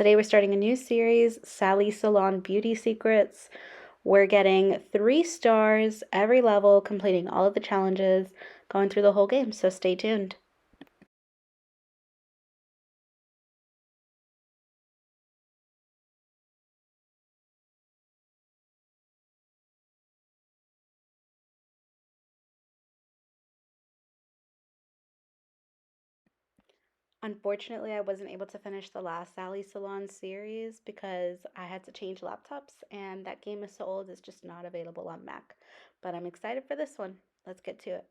Today we're starting a new series, Sally Salon Beauty Secrets. We're getting 3 stars every level, completing all of the challenges, going through the whole game, so stay tuned. Unfortunately, I wasn't able to finish the last Sally Salon series because I had to change laptops and that game is so old it's just not available on Mac. But I'm excited for this one. Let's get to it.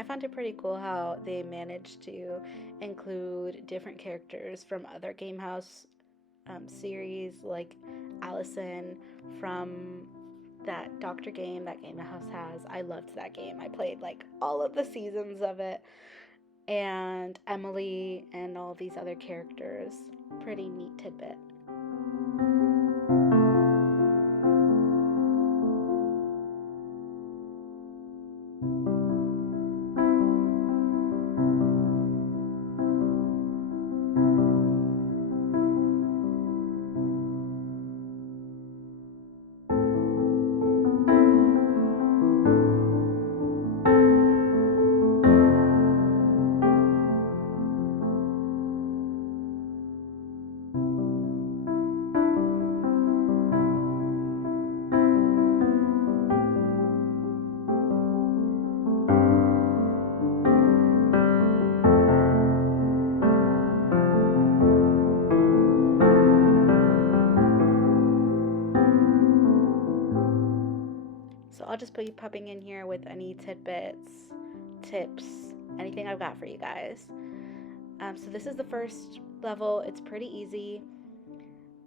I found it pretty cool how they managed to include different characters from other Game House series, like Allison from that Doctor game that Game House has. I loved that game. I played like all of the seasons of it, and Emily and all these other characters. Pretty neat tidbit. So I'll just be popping in here with any tidbits, tips, anything I've got for you guys. So this is the first level. It's pretty easy.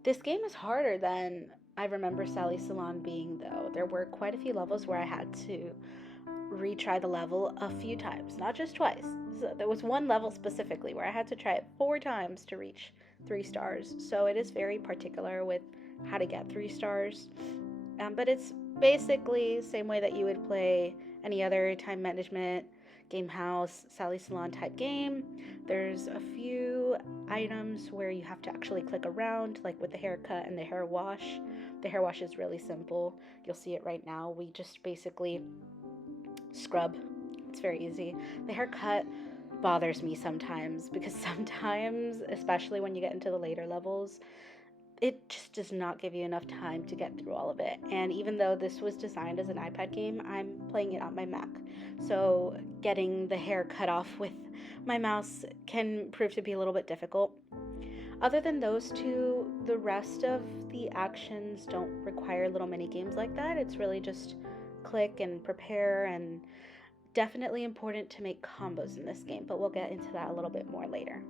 This game is harder than I remember Sally Salon being, though. There were quite a few levels where I had to retry the level a few times, not just twice. So there was one level specifically where I had to try it 4 times to reach 3 stars. So it is very particular with how to get 3 stars. But it's basically the same way that you would play any other time management, game house, Sally Salon type game. There's a few items where you have to actually click around, like with the haircut and the hair wash. The hair wash is really simple. You'll see it right now. We just basically scrub. It's very easy. The haircut bothers me sometimes because sometimes, especially when you get into the later levels, it just does not give you enough time to get through all of it. And even though this was designed as an iPad game, I'm playing it on my Mac. So getting the hair cut off with my mouse can prove to be a little bit difficult. Other than those two, the rest of the actions don't require little mini games like that. It's really just click and prepare, and definitely important to make combos in this game, but we'll get into that a little bit more later.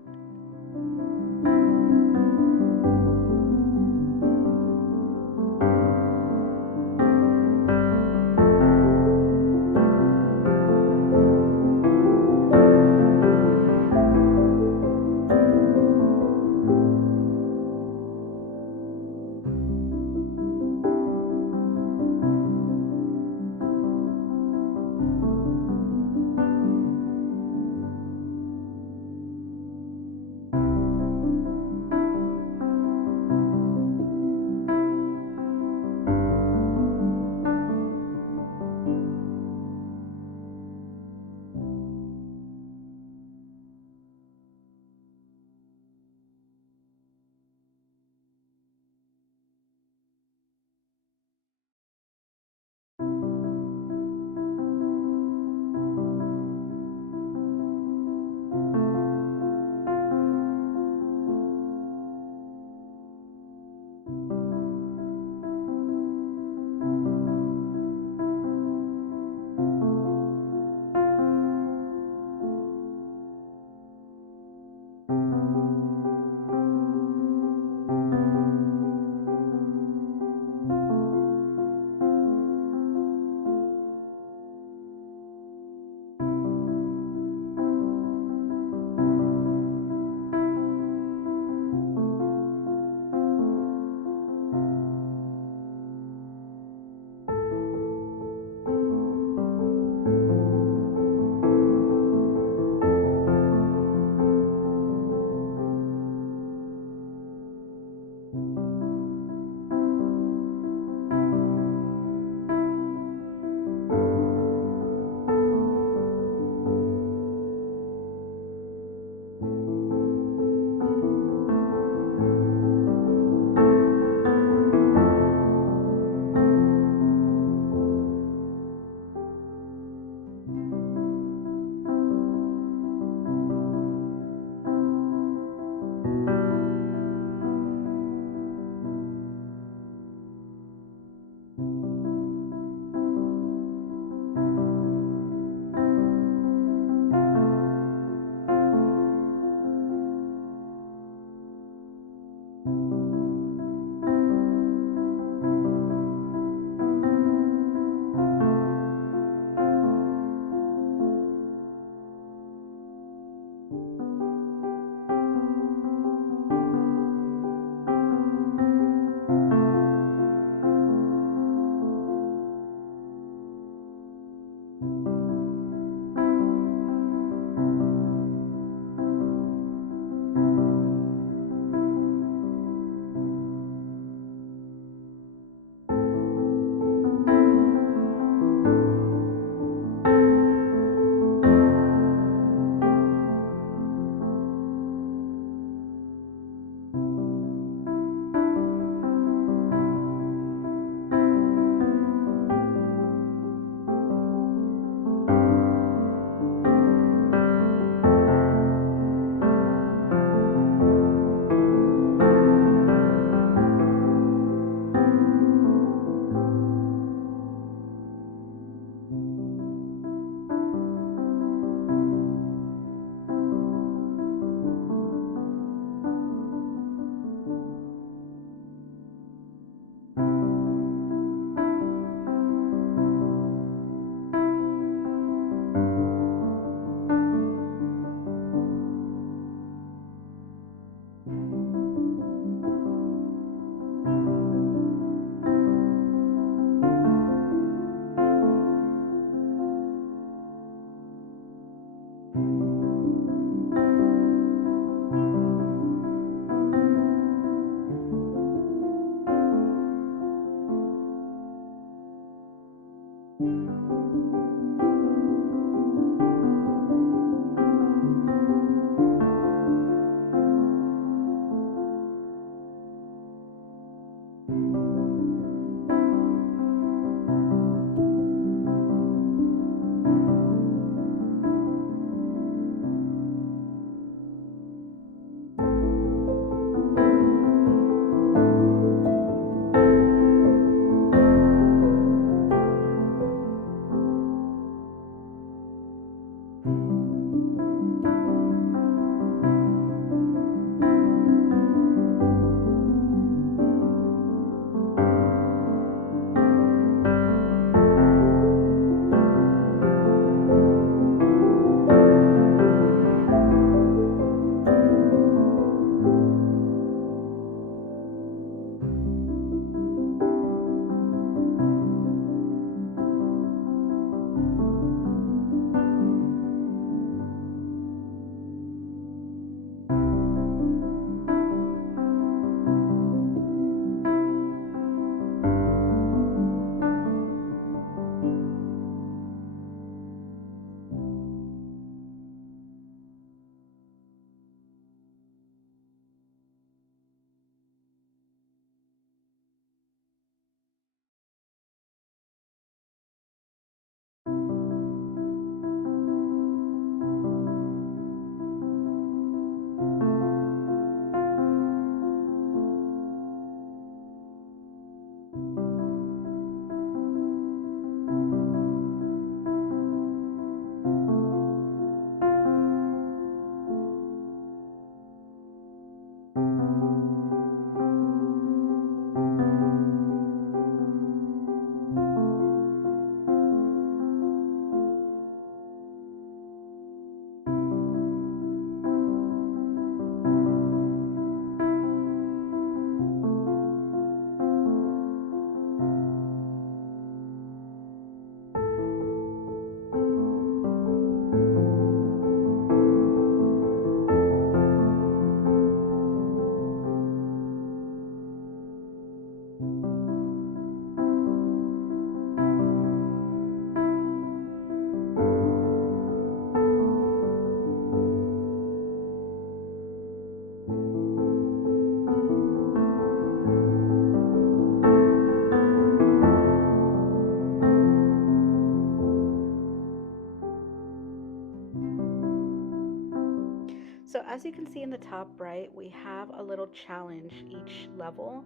So as you can see in the top right, we have a little challenge each level,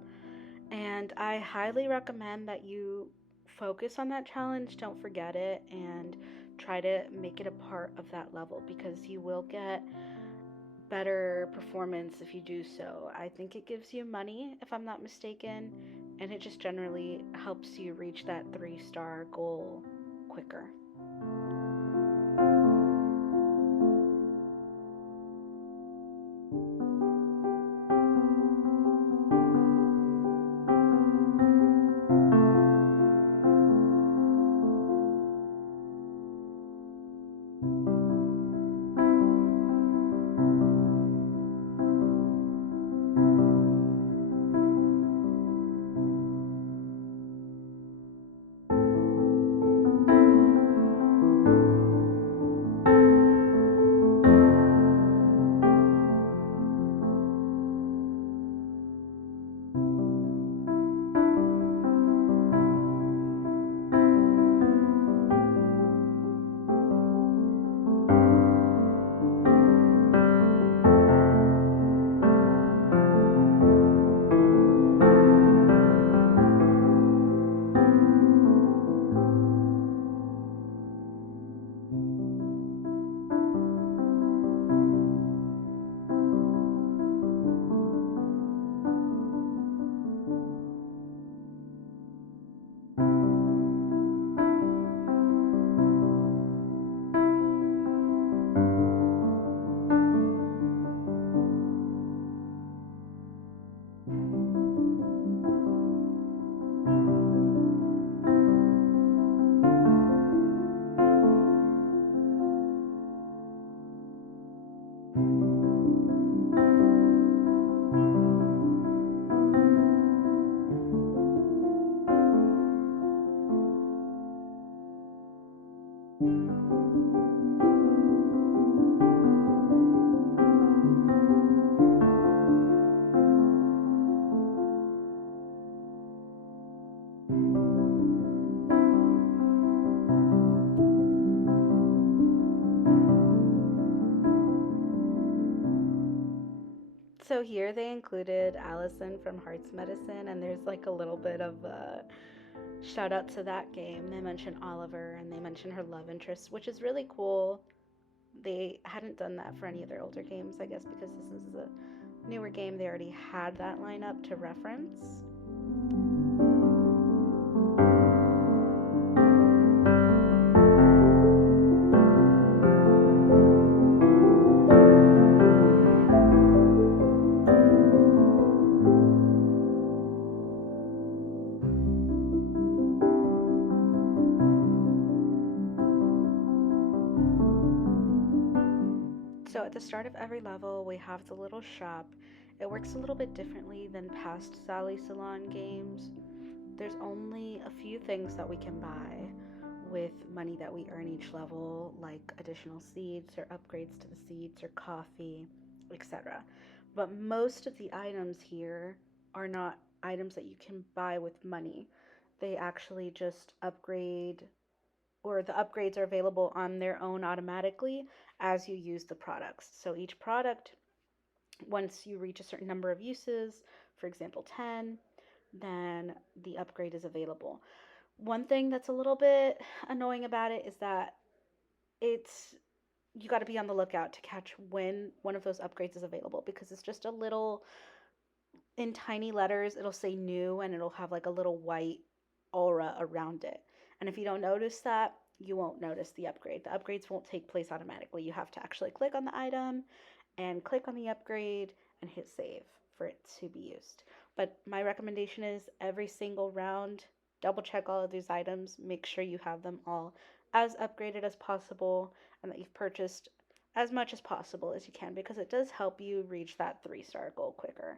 and I highly recommend that you focus on that challenge, don't forget it, and try to make it a part of that level because you will get better performance if you do so. I think it gives you money, if I'm not mistaken, and it just generally helps you reach that 3-star goal quicker. So here they included Allison from Hearts Medicine, and there's like a little bit of a shout out to that game. They mention Oliver and they mention her love interest, which is really cool. They hadn't done that for any of their older games, I guess, because this is a newer game. They already had that lineup to reference. So at the start of every level, we have the little shop. It works a little bit differently than past Sally Salon games. There's only a few things that we can buy with money that we earn each level, like additional seeds or upgrades to the seeds or coffee, etc. But most of the items here are not items that you can buy with money. They actually just upgrade, or the upgrades are available on their own automatically as you use the products. So each product, once you reach a certain number of uses, for example 10, then the upgrade is available. One thing that's a little bit annoying about it is that it's you got to be on the lookout to catch when one of those upgrades is available, because it's just a little, in tiny letters it'll say new and it'll have like a little white aura around it. And if you don't notice that, you won't notice the upgrade. The upgrades won't take place automatically. You have to actually click on the item and click on the upgrade and hit save for it to be used. But my recommendation is every single round, double check all of these items, make sure you have them all as upgraded as possible and that you've purchased as much as possible as you can, because it does help you reach that 3-star goal quicker.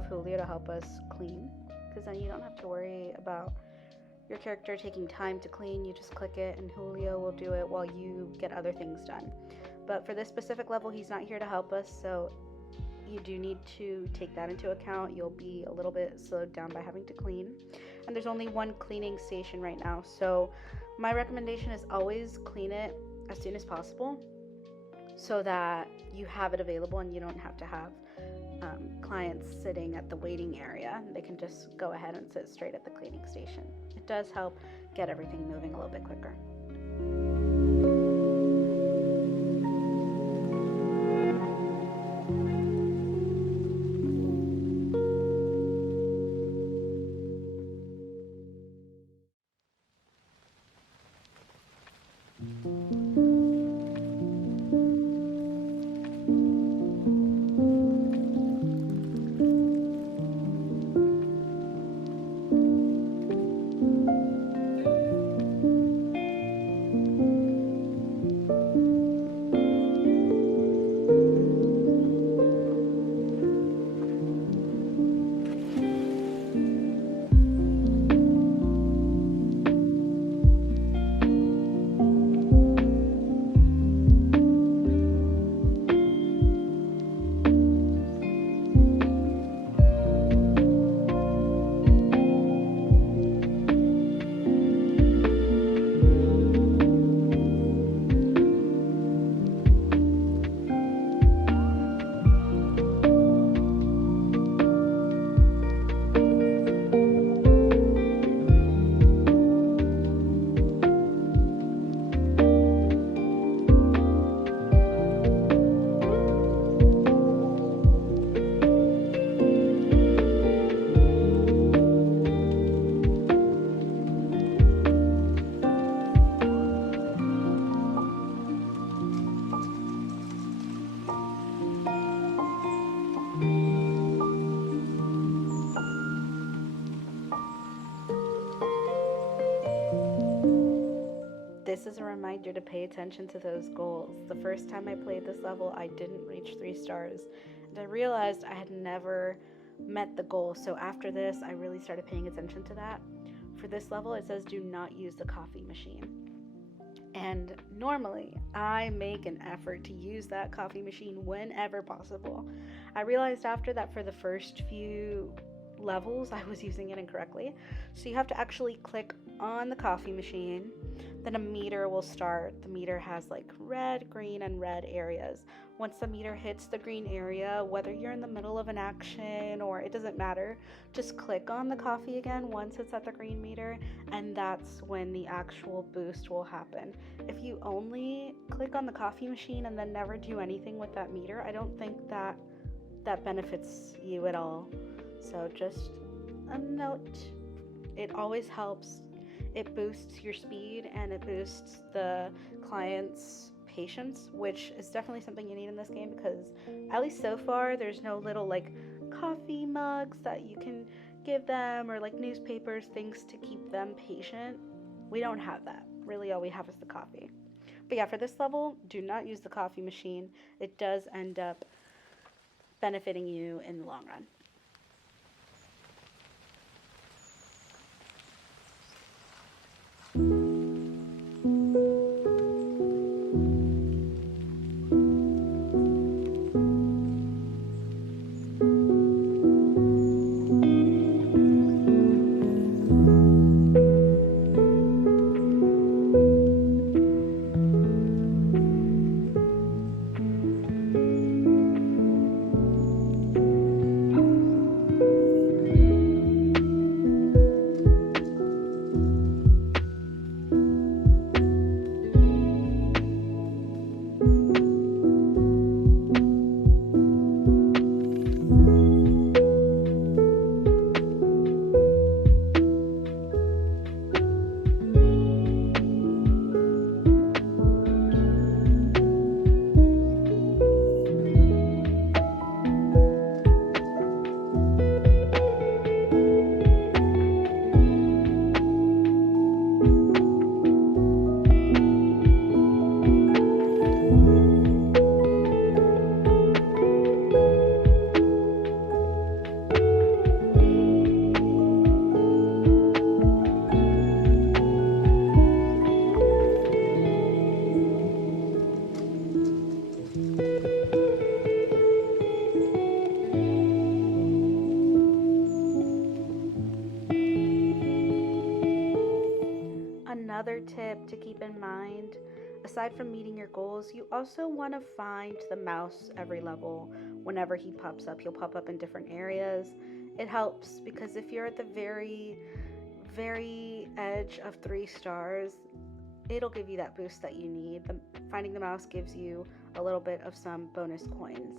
have Julio to help us clean, because then you don't have to worry about your character taking time to clean. You just click it and Julio will do it while you get other things done. But for this specific level, he's not here to help us, so you do need to take that into account. You'll be a little bit slowed down by having to clean. And there's only one cleaning station right now, so my recommendation is always clean it as soon as possible so that you have it available and you don't have to have clients sitting at the waiting area. They can just go ahead and sit straight at the cleaning station. It does help get everything moving a little bit quicker. This is a reminder to pay attention to those goals. The first time I played this level, I didn't reach 3 stars, and I realized I had never met the goal. So after this, I really started paying attention to that. For this level, it says do not use the coffee machine. And normally, I make an effort to use that coffee machine whenever possible. I realized after that for the first few levels, I was using it incorrectly. So you have to actually click on the coffee machine, then a meter will start. The meter has like red, green, and red areas. Once the meter hits the green area, whether you're in the middle of an action or it doesn't matter, just click on the coffee again once it's at the green meter, and that's when the actual boost will happen. If you only click on the coffee machine and then never do anything with that meter, I don't think that benefits you at all. So just a note, it always helps. It boosts your speed and it boosts the client's patience, which is definitely something you need in this game, because at least so far there's no little like coffee mugs that you can give them or like newspapers, things to keep them patient. We don't have that. Really all we have is the coffee. But yeah, for this level, do not use the coffee machine. It does end up benefiting you in the long run. another tip to keep in mind, aside from meeting your goals, you also want to find the mouse every level. Whenever he pops up, he'll pop up in different areas. It helps because if you're at the very edge of 3 stars, it'll give you that boost that you need. Finding the mouse gives you a little bit of some bonus coins.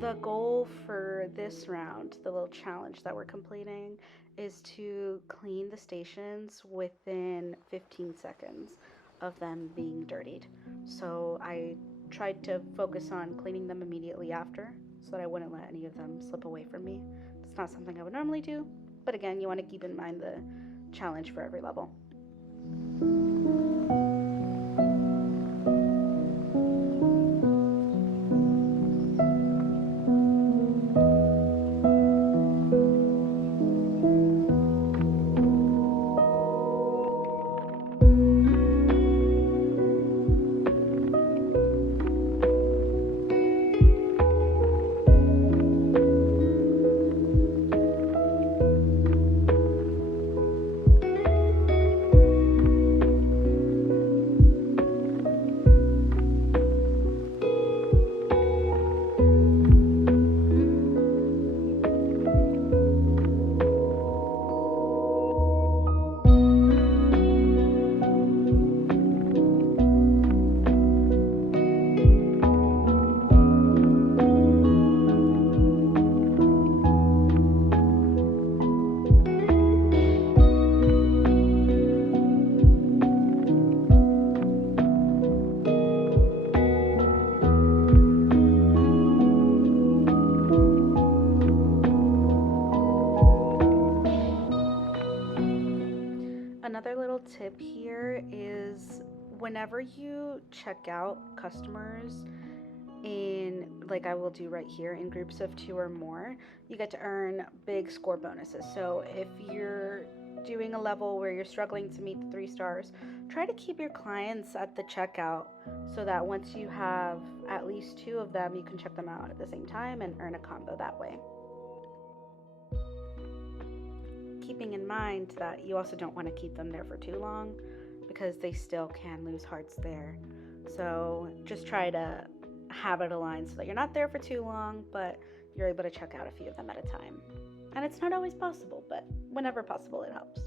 The goal for this round, the little challenge that we're completing, is to clean the stations within 15 seconds of them being dirtied. So I tried to focus on cleaning them immediately after so that I wouldn't let any of them slip away from me. It's not something I would normally do, but again, you want to keep in mind the challenge for every level. Another little tip here is whenever you check out customers in, like I will do right here, in groups of 2 or more, you get to earn big score bonuses. So if you're doing a level where you're struggling to meet the 3 stars, try to keep your clients at the checkout so that once you have at least 2 of them, you can check them out at the same time and earn a combo that way. Keeping in mind that you also don't want to keep them there for too long because they still can lose hearts there. So just try to have it aligned so that you're not there for too long, but you're able to check out a few of them at a time. And it's not always possible, but whenever possible, it helps.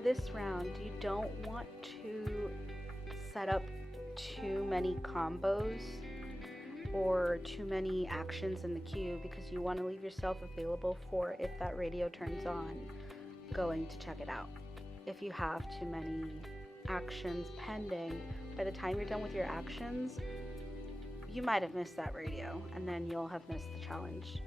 for this round, you don't want to set up too many combos or too many actions in the queue, because you want to leave yourself available for, if that radio turns on, going to check it out. If you have too many actions pending, by the time you're done with your actions, you might have missed that radio, and then you'll have missed the challenge.